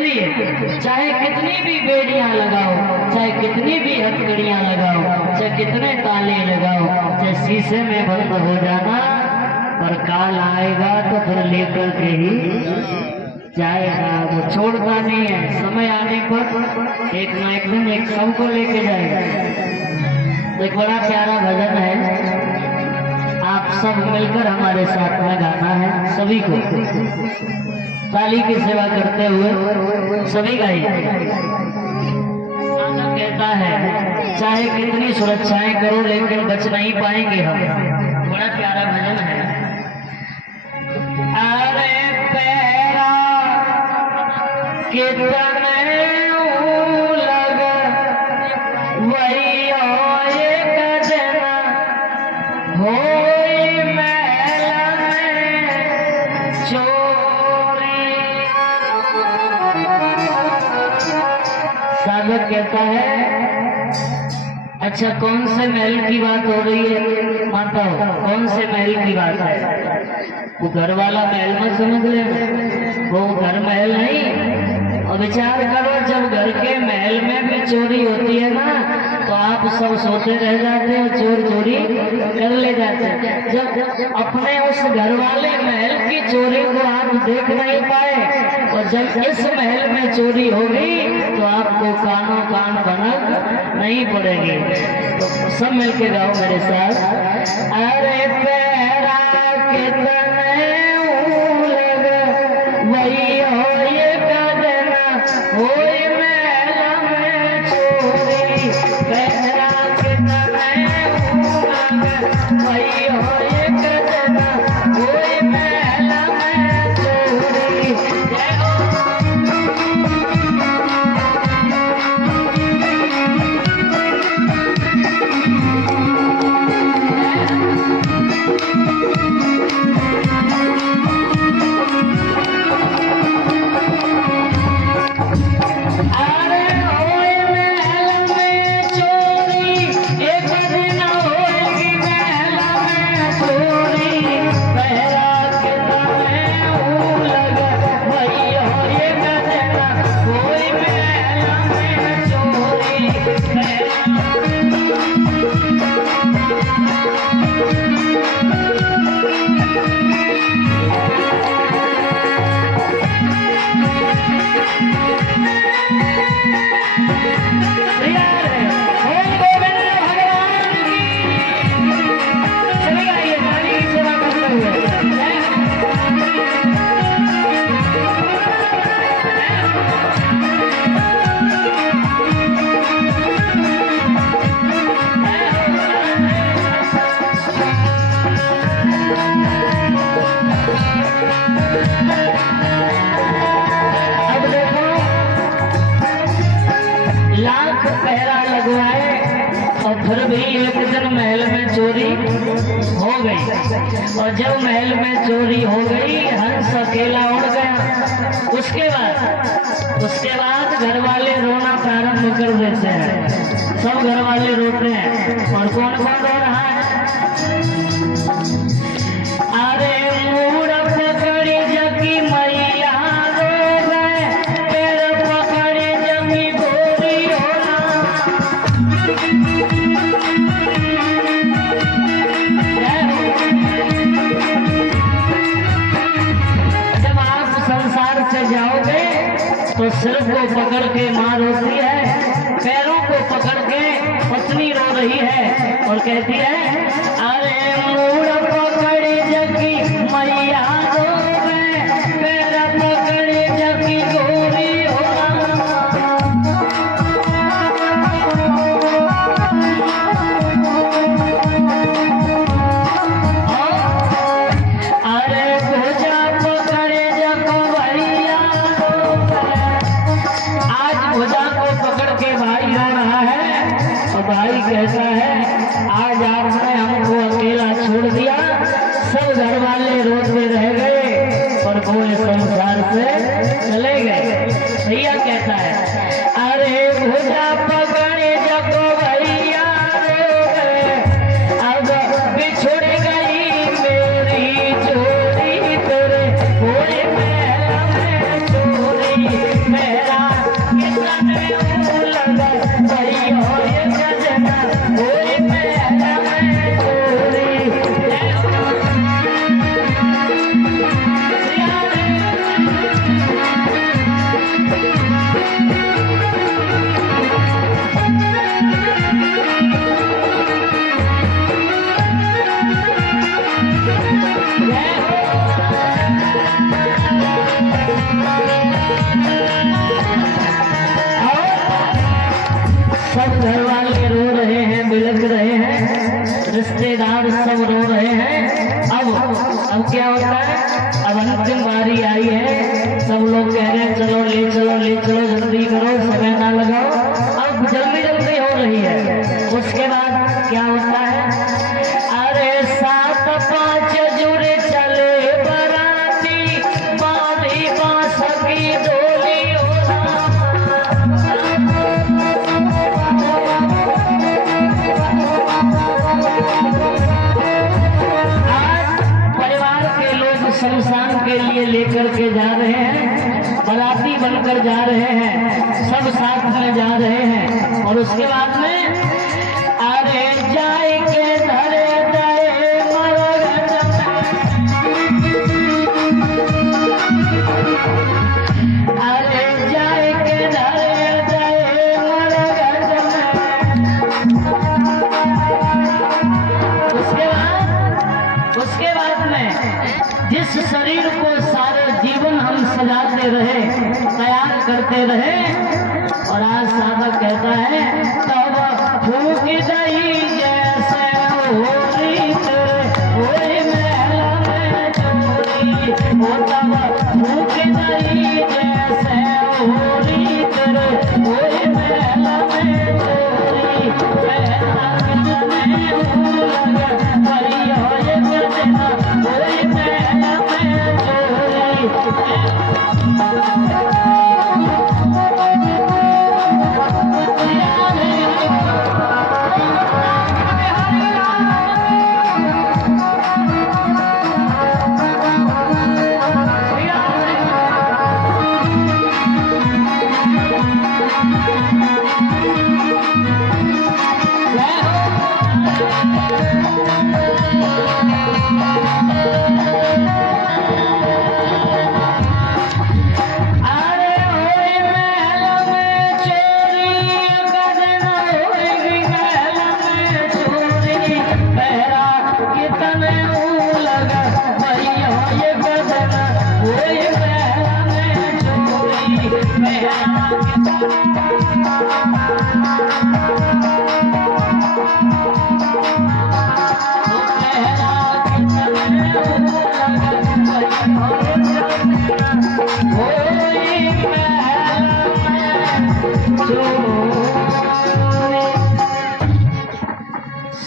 इसलिए चाहे कितनी भी बेड़ियां लगाओ, चाहे कितनी भी हथकड़ियां लगाओ, चाहे कितने ताले लगाओ, चाहे शीशे में बंद हो जाना, पर काल आएगा तो फिर लेकर के ही जाएगा। वो छोड़ता नहीं है, समय आने पर एक ना एक दिन एक सबको लेके जाएगा। तो एक बड़ा प्यारा भजन है, आप सब मिलकर हमारे साथ में गाना है। सभी को ताली की सेवा करते हुए सभी गाइए। कहता है चाहे कितनी सुरक्षाएं करो लेकिन बच नहीं पाएंगे हम। बड़ा प्यारा भजन है। अरे पैरा कितने लग वही हो सागर कहता है अच्छा कौन से महल की बात हो रही है माता, कौन से महल की बात है? वो घर वाला महल मत समझ ले, वो घर महल नहीं। और विचार करो जब घर के महल में भी चोरी होती है ना तो आप सब सोते रह जाते हो, चोर चोरी कर ले जाते हैं। जब अपने उस घर वाले महल की चोरी को आप देख नहीं पाए और जब इस महल में चोरी होगी तो आपको कानों कान बनक नहीं पड़ेगी। तो सब मिलके गाओ मेरे साथ। अरे पैरा के तने लग वही हो ये करना हो मेला में चोरी, पैरा के तने लग वही हो ये करना हो मेला में चोरी। फिर भी एक दिन महल में चोरी हो गई और जब महल में चोरी हो गई हंस अकेला उड़ गया। उसके बाद घर वाले रोना प्रारंभ कर देते हैं। सब घर वाले रोते हैं और कौन कौन रो रहा है? अरे मूड़ पकड़ी जकी मैया रो गए, पैर पकड़ी जकी गोरी होना। जब आप संसार से जाओगे तो सिर को पकड़ के माँ रोती है, पैरों को पकड़ के पत्नी रो रही है और कहती है अरे मूड़ पकड़ी जगी मैया रो गए, पैर पकड़ी जगी गोरी होना। अरे भुजा पकड़े जगो भैया रो गए। आज भुजा को पकड़ के भाई रो रहा है और भाई कहता है आज आपने हमको अकेला छोड़ दिया, सब घर वाले रोते रह गए और वो संसार से चले गए। भैया कहता है अरे भुजा पकड़े जगो भैया रो गए, अब बिछुड़ गई मेरी जोड़ी तेरे कोई महल में चोरी। रिश्तेदार सब रो रहे हैं। अब क्या होता है, अब अंतिम बारी आई है, सब लोग कह रहे हैं चलो ले चलो ले चलो, जल्दी करो, समय ना लगाओ। अब जल्दी जल्दी हो रही है। उसके बाद क्या होता है, अरे 7-5 जुड़े चले बराती, बांधी बांस की डोली शमशान के लिए लेकर के जा रहे हैं, बराती बनकर जा रहे हैं, सब साथ में जा रहे हैं। और उसके बाद में अरे जाए के धरे दे मरग, अरे जाए के धरे दे मरग। उसके बाद में जिस शरीर को सारे जीवन हम सजाते रहे, तैयार करते रहे, और आज साधक कहता है तब फूक दही जैसे होली तेरे महल में चोरी, तब फूक दही जैसे होली तेरे महल में चोरी।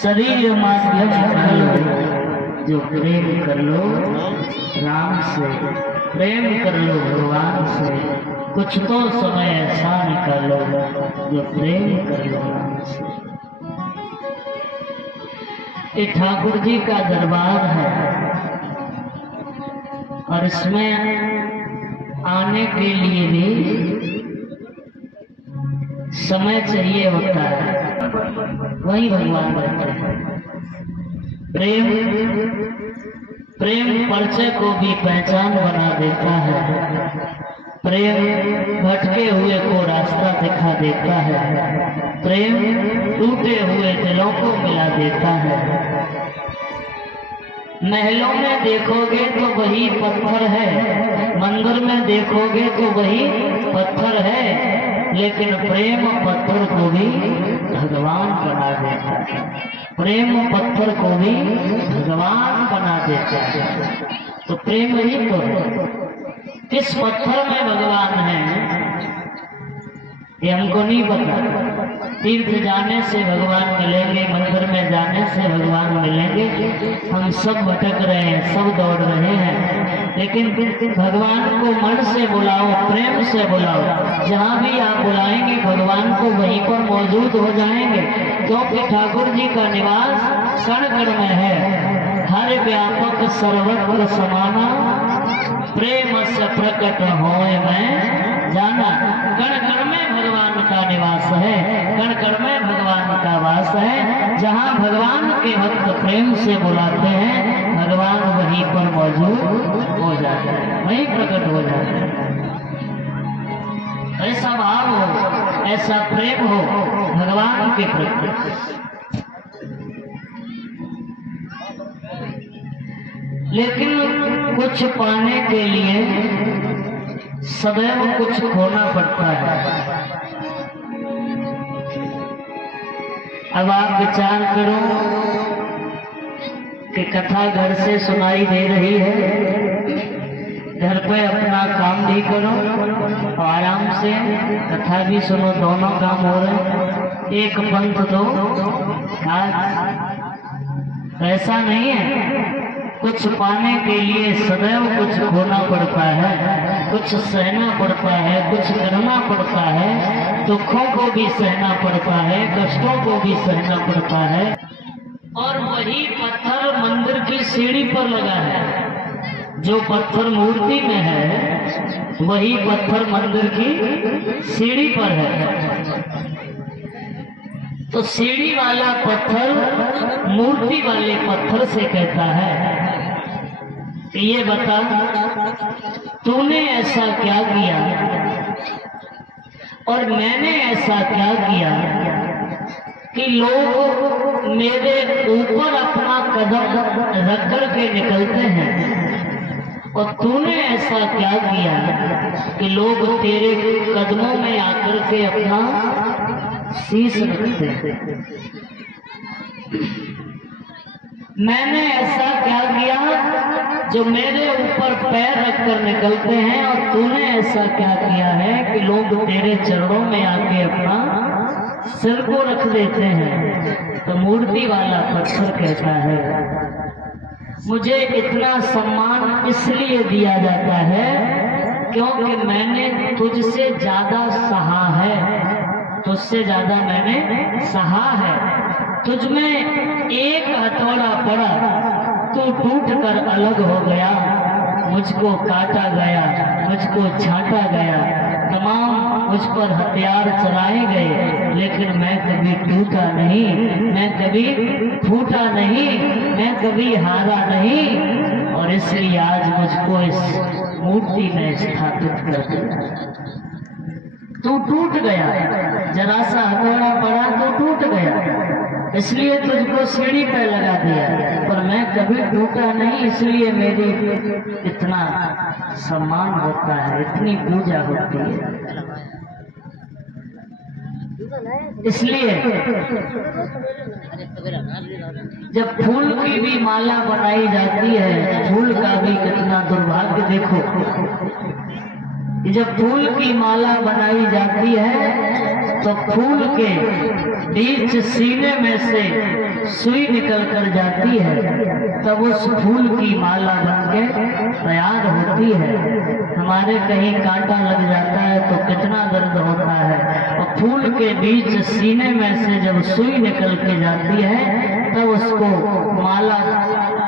शरीर माध्यम कर लो, जो प्रेम कर लो राम से, प्रेम कर लो भगवान से, कुछ तो समय ऐसा निकाल लो जो प्रेम कर लो राम से। ये ठाकुर जी का दरबार है और इसमें आने के लिए भी समय चाहिए होता है, वही भगवान रहते हैं। प्रेम परिचय को भी पहचान बना देता है, प्रेम भटके हुए को रास्ता दिखा देता है, प्रेम टूटे हुए दिलों को मिला देता है। महलों में देखोगे तो वही पत्थर है, मंदिर में देखोगे तो वही पत्थर है, लेकिन प्रेम पत्थर को भी भगवान बना देता है। प्रेम पत्थर को भी भगवान बना देता है। तो प्रेम ही तो है। किस पत्थर में भगवान है ये हमको नहीं पता। तीर्थ जाने से भगवान मिलेंगे, मंदिर में जाने से भगवान मिलेंगे। हम सब भटक रहे हैं, सब दौड़ रहे हैं, लेकिन भगवान को मन से बुलाओ, प्रेम से बुलाओ। जहाँ भी आप बुलाएंगे भगवान को वहीं पर मौजूद हो जाएंगे, क्योंकि ठाकुर जी का निवास कण कण में है। हर व्यापक सर्वत्र समाना, प्रेम से प्रकट होए मैं जाना। कण कण में भगवान का निवास है, कण कण में भगवान का वास है। जहाँ भगवान के भक्त प्रेम से बुलाते हैं, भगवान वहीं पर मौजूद हो जाते हैं, वहीं प्रकट हो जाते हैं। ऐसा भाव हो, ऐसा प्रेम हो भगवान के प्रति। लेकिन कुछ पाने के लिए सदैव कुछ खोना पड़ता है। अब आप विचार करो, कि कथा घर से सुनाई दे रही है, घर पे अपना काम भी करो और आराम से कथा भी सुनो, दोनों काम हो रहे। एक पंथ दो आज ऐसा नहीं है, कुछ पाने के लिए सदैव कुछ खोना पड़ता है, कुछ सहना पड़ता है, कुछ करना पड़ता है, दुखों को भी सहना पड़ता है, कष्टों को भी सहना पड़ता है। और वही पत्थर मंदिर की सीढ़ी पर लगा है, जो पत्थर मूर्ति में है वही पत्थर मंदिर की सीढ़ी पर है। तो सीढ़ी वाला पत्थर मूर्ति वाले पत्थर से कहता है कि ये बता, तूने ऐसा क्या किया और मैंने ऐसा क्या किया कि लोग मेरे ऊपर अपना कदम रख कर के निकलते हैं, और तूने ऐसा क्या किया कि लोग तेरे कदमों में आकर के अपना शीश रखते हैं। मैंने ऐसा क्या किया जो मेरे ऊपर पैर रखकर निकलते हैं, और तूने ऐसा क्या किया है कि लोग तेरे चरणों में आके अपना सिर को रख देते हैं। तो मूर्ति वाला पत्थर कहता है, मुझे इतना सम्मान इसलिए दिया जाता है क्योंकि मैंने तुझसे ज्यादा सहा है, तुझसे ज्यादा मैंने सहा है। तुझ में एक हथौड़ा पड़ा, तू टूट कर अलग हो गया, मुझको काटा गया, मुझको छांटा गया, तमाम मुझ पर हथियार चलाए गए, लेकिन मैं कभी टूटा नहीं, मैं कभी फूटा नहीं, मैं कभी हारा नहीं। और इसलिए आज मुझको इस मूर्ति में स्थापित कर दिया। तू टूट गया, जरा सा हथौड़ा पड़ा तो टूट गया, इसलिए तुझको सीढ़ी पे लगा दिया, पर मैं कभी टूटा नहीं, इसलिए मेरी इतना सम्मान होता है, इतनी पूजा होती है। इसलिए जब फूल की भी माला बनाई जाती है, फूल का भी कितना दुर्भाग्य देखो, जब फूल की माला बनाई जाती है तो फूल के बीच सीने में से सुई निकल कर जाती है, तब उस फूल की माला बनके तैयार होती है। हमारे कहीं कांटा लग जाता है तो कितना दर्द होता है, और फूल के बीच सीने में से जब सुई निकल के जाती है तब उसको माला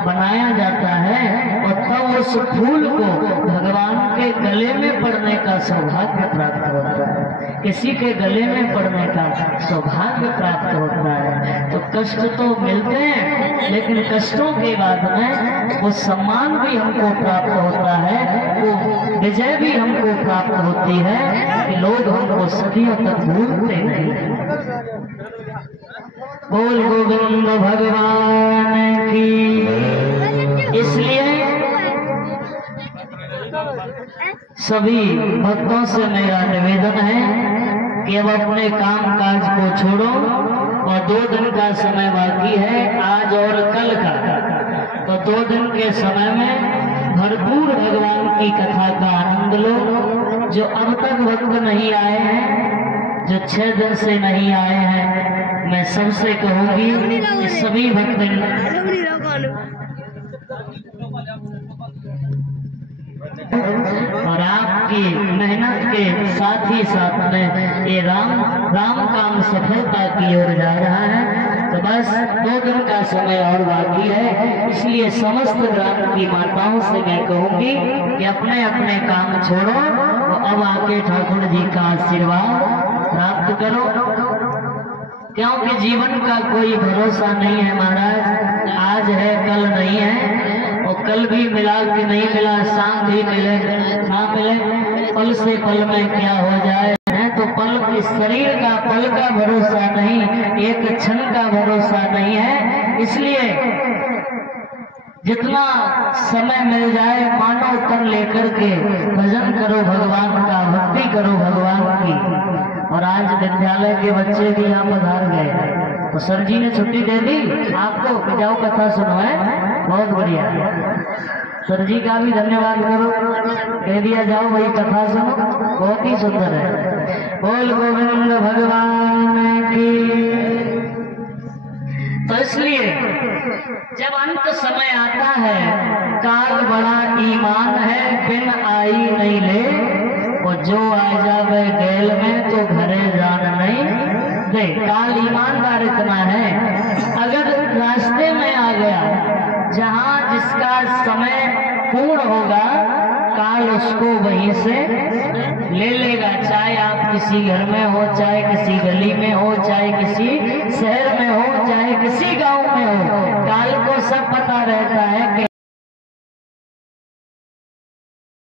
बनाया जाता है, और तब उस फूल को भगवान के गले में पड़ने का सौभाग्य प्राप्त होता है, किसी के गले में पड़ने का सौभाग्य प्राप्त होता है। तो कष्ट तो मिलते हैं, लेकिन कष्टों के बाद में वो सम्मान भी हमको प्राप्त होता है, वो विजय भी हमको प्राप्त होती है कि लोग हमको सदियों तक भूलते नहीं। बोल गोविंद भगवान की। इसलिए सभी भक्तों से मेरा निवेदन है कि अब अपने काम काज को छोड़ो, और 2 दिन का समय बाकी है, आज और कल का। तो 2 दिन के समय में भरपूर भगवान की कथा का आनंद लो। जो अब तक भक्त नहीं आए हैं, जो 6 दिन से नहीं आए हैं, मैं सबसे कहूंगी कि सभी भक्त और आपकी मेहनत के साथ ही साथ में ये राम काम सफलता की ओर जा रहा है। तो बस 2 दिन का समय और बाकी है, इसलिए समस्त ग्राम की माताओं से मैं कहूंगी कि अपने अपने काम छोड़ो, तो अब आके ठाकुर जी का आशीर्वाद प्राप्त करो, क्योंकि जीवन का कोई भरोसा नहीं है महाराज। आज है कल नहीं है, और कल भी मिला कि नहीं मिला, शाम भी मिले ना मिले, पल से पल में क्या हो जाए है। तो पल के शरीर का पल का भरोसा नहीं, एक क्षण का भरोसा नहीं है। इसलिए जितना समय मिल जाए मानव तन लेकर के भजन करो भगवान का, भक्ति करो भगवान की। और आज विद्यालय के बच्चे भी यहाँ पधार गए, तो सर जी ने छुट्टी दे दी आपको, जाओ कथा सुनो है। बहुत बढ़िया। सर जी का भी धन्यवाद करो, कह दिया जाओ भाई कथा सुनो, बहुत ही सुंदर है। बोल गोविंद भगवान की। तो इसलिए जब अंत समय आता है, काल बड़ा ईमान है, बिन आई नहीं ले, और जो आ जावे गैल में तो घरे जान नहीं दे। काल ईमानदार इतना है, अगर रास्ते में आ गया, जहां जिसका समय पूर्ण होगा, काल उसको वहीं से ले लेगा। चाहे आप किसी घर में हो, चाहे किसी गली में हो, चाहे किसी शहर में हो, चाहे किसी गांव में हो, काल को सब पता रहता है कि